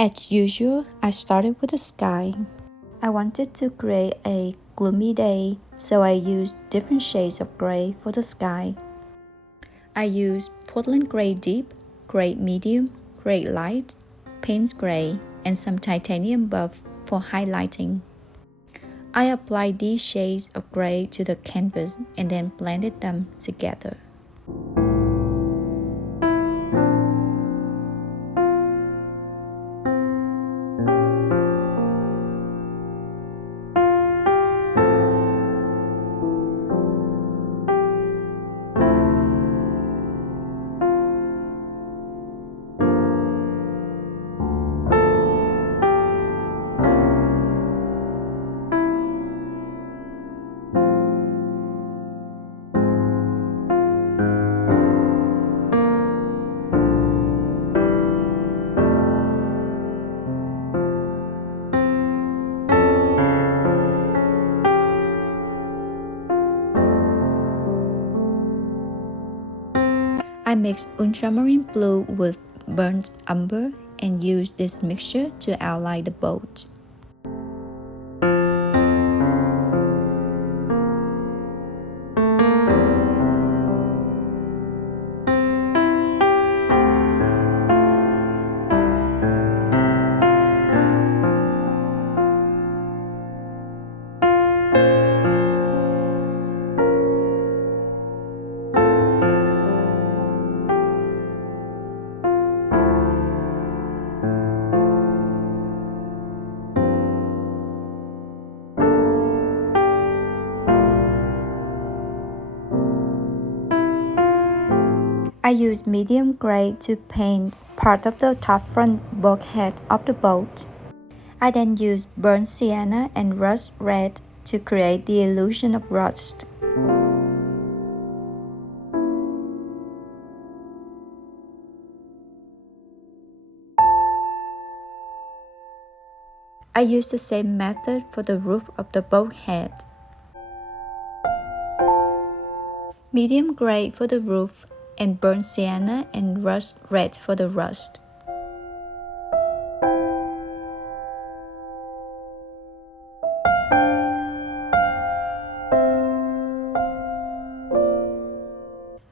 As usual, I started with the sky. I wanted to create a gloomy day, so I used different shades of gray for the sky. I used Portland gray deep, gray medium, gray light, Payne's gray, and some titanium buff for highlighting. I applied these shades of gray to the canvas and then blended them together. I mixed ultramarine blue with burnt umber and used this mixture to outline the boat. I used medium gray to paint part of the top front bulkhead of the boat. I then used burnt sienna and rust red to create the illusion of rust. I used the same method for the roof of the bulkhead. Medium gray for the roof and burnt sienna and rust red for the rust.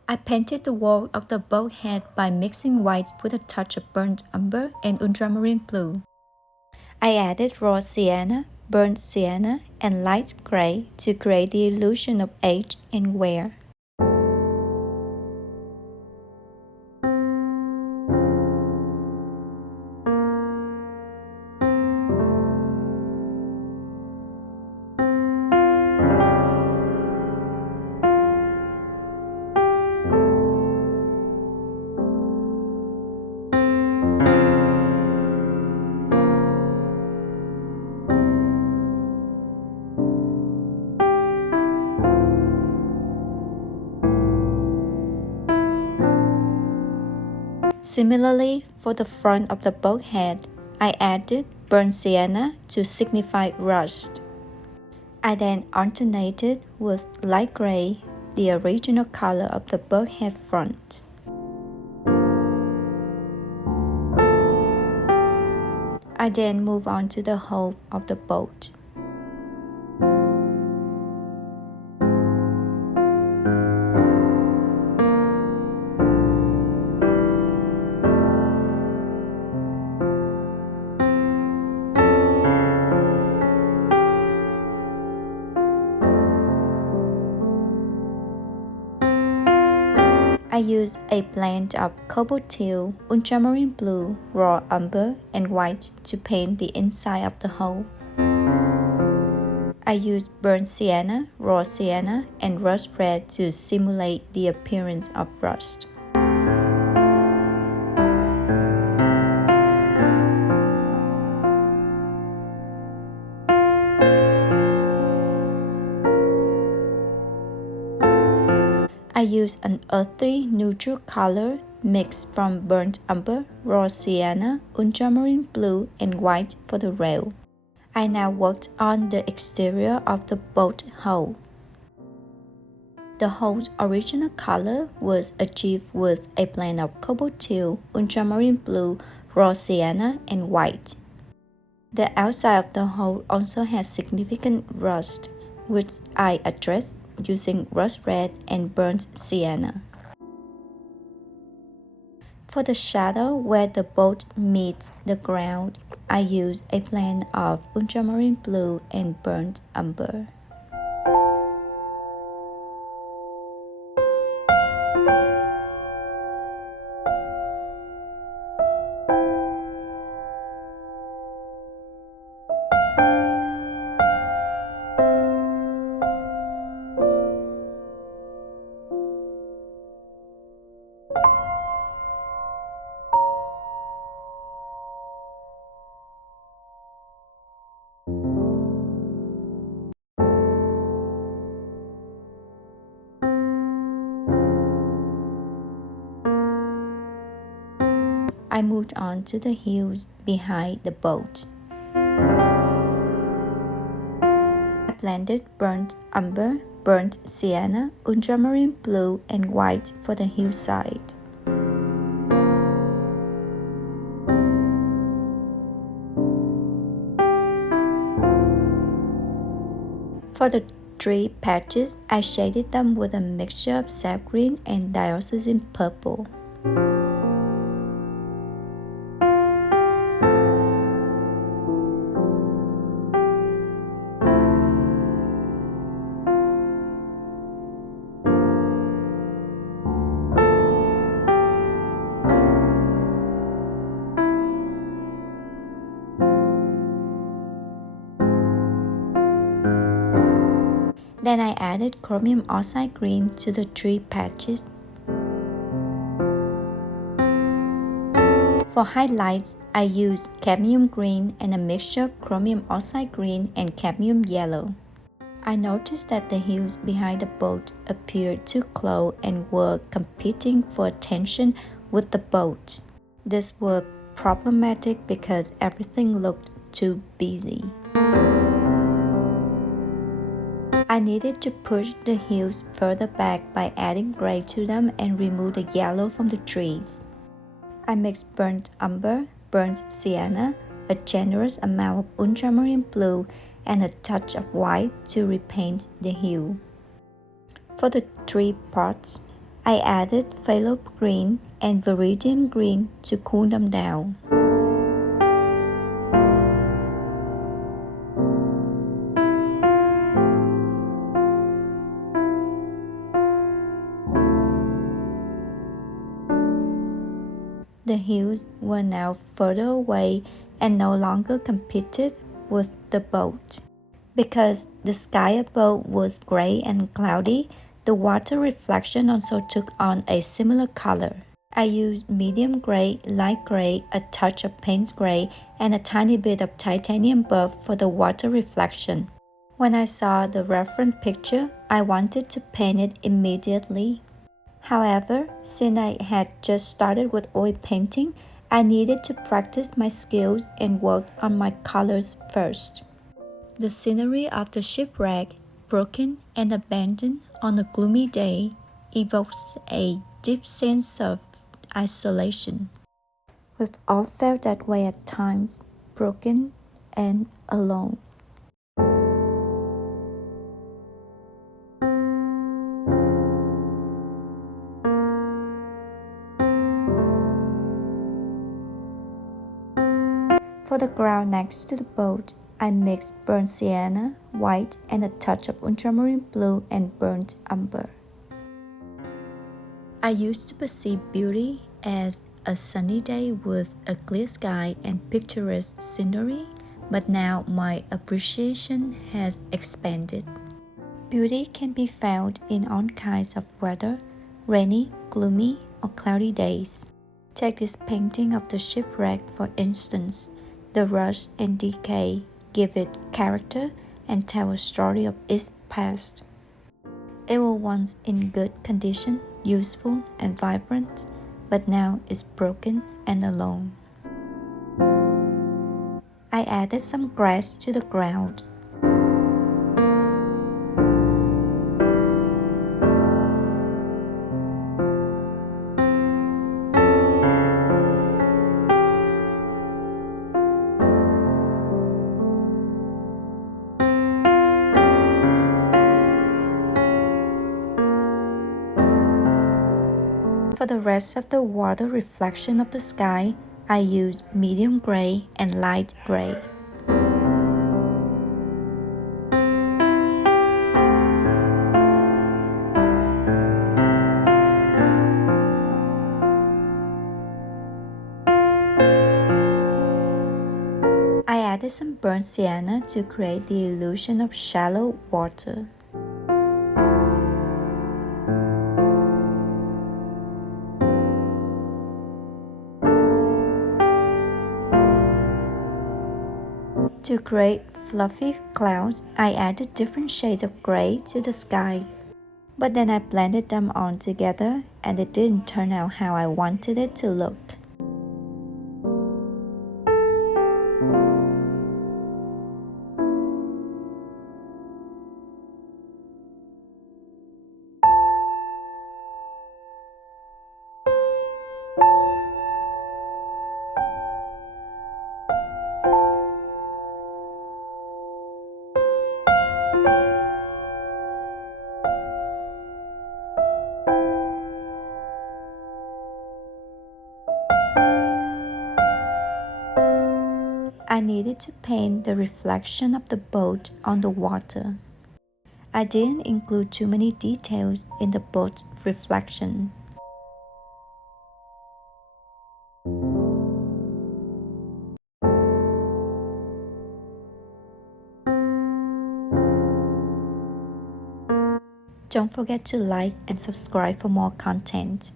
I painted the wall of the bulkhead by mixing white with a touch of burnt umber and ultramarine blue. I added raw sienna, burnt sienna, and light gray to create the illusion of age and wear. Similarly, for the front of the bulkhead, I added burnt sienna to signify rust. I then alternated with light gray, the original color of the bulkhead front. I then move on to the hull of the boat. I used a blend of cobalt teal, ultramarine blue, raw umber, and white to paint the inside of the hull. I used burnt sienna, raw sienna, and rust red to simulate the appearance of rust. I used an earthy neutral color mixed from burnt umber, raw sienna, ultramarine blue, and white for the rail. I now worked on the exterior of the boat hull. The hull's original color was achieved with a blend of cobalt teal, ultramarine blue, raw sienna, and white. The outside of the hole also has significant rust, which I addressed using rust red and burnt sienna. For the shadow where the boat meets the ground, I use a blend of ultramarine blue and burnt umber. I moved on to the hues behind the boat. I blended burnt umber, burnt sienna, ultramarine blue, and white for the hillside. For the tree patches, I shaded them with a mixture of sap green and diocesan purple. Then I added chromium oxide green to the tree patches. For highlights, I used cadmium green and a mixture of chromium oxide green and cadmium yellow. I noticed that the hues behind the boat appeared too close and were competing for attention with the boat. This was problematic because everything looked too busy. I needed to push the hues further back by adding gray to them and remove the yellow from the trees. I mixed burnt umber, burnt sienna, a generous amount of ultramarine blue, and a touch of white to repaint the hue. For the tree parts, I added phthalo green and viridian green to cool them down. The hues were now further away and no longer competed with the boat. Because the sky above was gray and cloudy, the water reflection also took on a similar color. I used medium gray, light gray, a touch of Payne's gray, and a tiny bit of titanium buff for the water reflection. When I saw the reference picture, I wanted to paint it immediately. However, since I had just started with oil painting, I needed to practice my skills and work on my colors first. The scenery of the shipwreck, broken and abandoned on a gloomy day, evokes a deep sense of isolation. We've all felt that way at times, broken and alone. For the ground next to the boat, I mixed burnt sienna, white, and a touch of ultramarine blue and burnt umber. I used to perceive beauty as a sunny day with a clear sky and picturesque scenery, but now my appreciation has expanded. Beauty can be found in all kinds of weather, rainy, gloomy, or cloudy days. Take this painting of the shipwreck for instance. The rust and decay give it character and tell a story of its past. It was once in good condition, useful and vibrant, but now is broken and alone. I added some grass to the ground. For the rest of the water reflection of the sky, I use medium gray and light gray. I added some burnt sienna to create the illusion of shallow water. To create fluffy clouds, I added different shades of gray to the sky. But then I blended them all together and it didn't turn out how I wanted it to look. I needed to paint the reflection of the boat on the water. I didn't include too many details in the boat's reflection. Don't forget to like and subscribe for more content.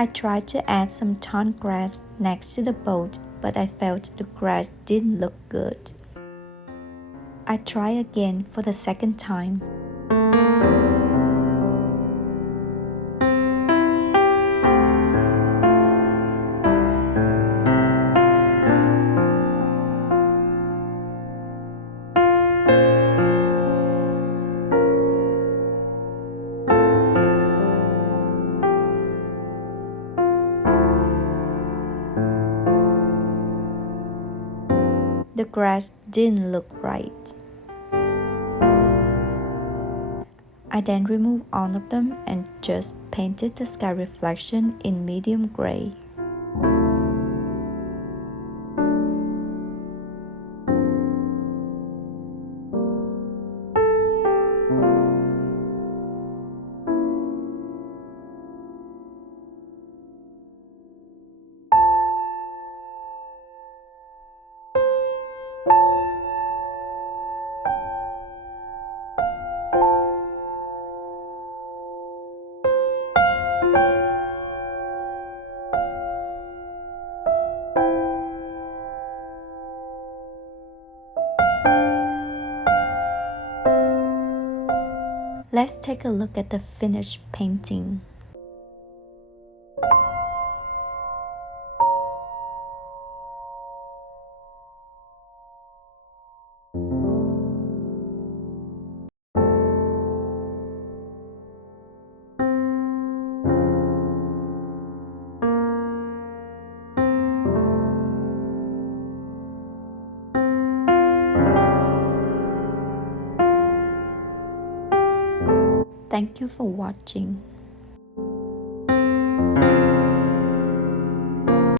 I tried to add some tall grass next to the boat, but I felt the grass didn't look good. I tried again for the second time. The grass didn't look right. I then removed all of them and just painted the sky reflection in medium gray. Let's take a look at the finished painting. Thank you for watching.